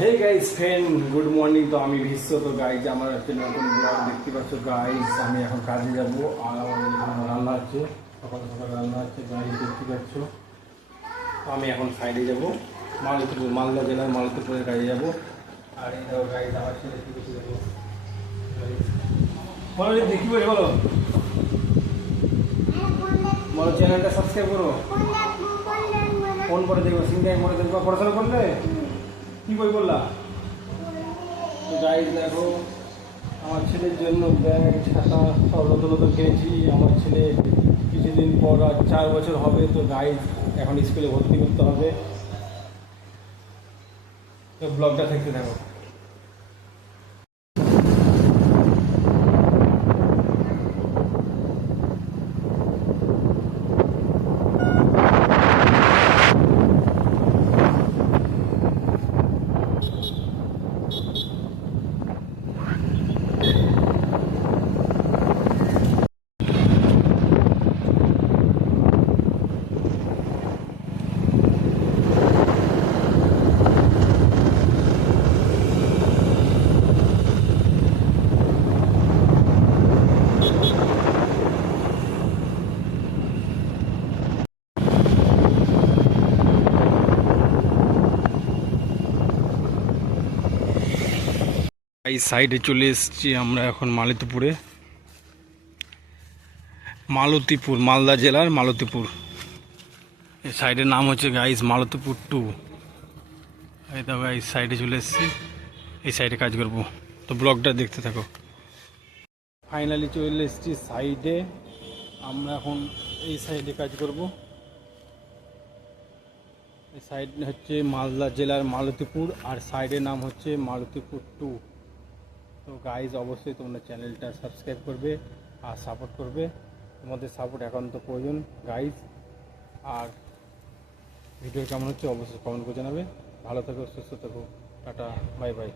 হে guys friend, good morning. তো আমি বিশ্ব। তো গাইজ আমার হচ্ছে নতুন ব্লগ দেখতে পাচ্ছ গাইজ। আমি এখন কাজে যাব আর আমাদের এখানে রান্না হচ্ছে, সকাল সকাল রান্না হচ্ছে গাইজ দেখতে পাচ্ছ। তো আমি এখন সাইডে যাব, মালতীপুর, মালদা জেলার মালতীপুরের কাজে যাব। আর এই দেখো গাইজ আমার ছেলে কি করতে যাবো। বলো দেখি বলি, বলো বলো চ্যানেলটা সাবস্ক্রাইব করো। ফোন করে দেখবো, সিঙ্গাই করে দেখবো। পড়াশোনা করলে কি বই বললা? তো গাইজ দেখো আমার ছেলের জন্য ব্যাগ ছাতা সব নতুন নতুন কিনেছি। আমার ছেলে কিছুদিন পর আর 4 বছর হবে। তো গাইজ এখন স্কুলে ভর্তি করতে হবে। তো ব্লগটা দেখতে থাকো। এই সাইডে চলে এসেছি আমরা এখন মালতীপুরে। মালতীপুর মালদা জেলার মালতীপুর। এই সাইডের নাম হচ্ছে গাইজ মালতীপুর 2। এই তো গাইজ সাইডে চলে এসেছি, এই সাইডে কাজ করব। তো ব্লগটা দেখতে থাকো। ফাইনালি চলে এসেছি সাইডে। আমরা এখন এই সাইডে কাজ করব। এই সাইড হচ্ছে মালদা জেলার মালতীপুর, আর সাইডের নাম হচ্ছে মালতীপুর 2। তো গাইজ অবশ্যই তোমরা চ্যানেলটা সাবস্ক্রাইব করবে আর সাপোর্ট করবে। তোমাদের সাপোর্ট একান্ত প্রয়োজন গাইজ। আর ভিডিও কেমন হচ্ছে অবশ্যই কমেন্ট করে জানাবে। ভালো থাকো, সুস্থ থাকো, টাটা, বাই বাই।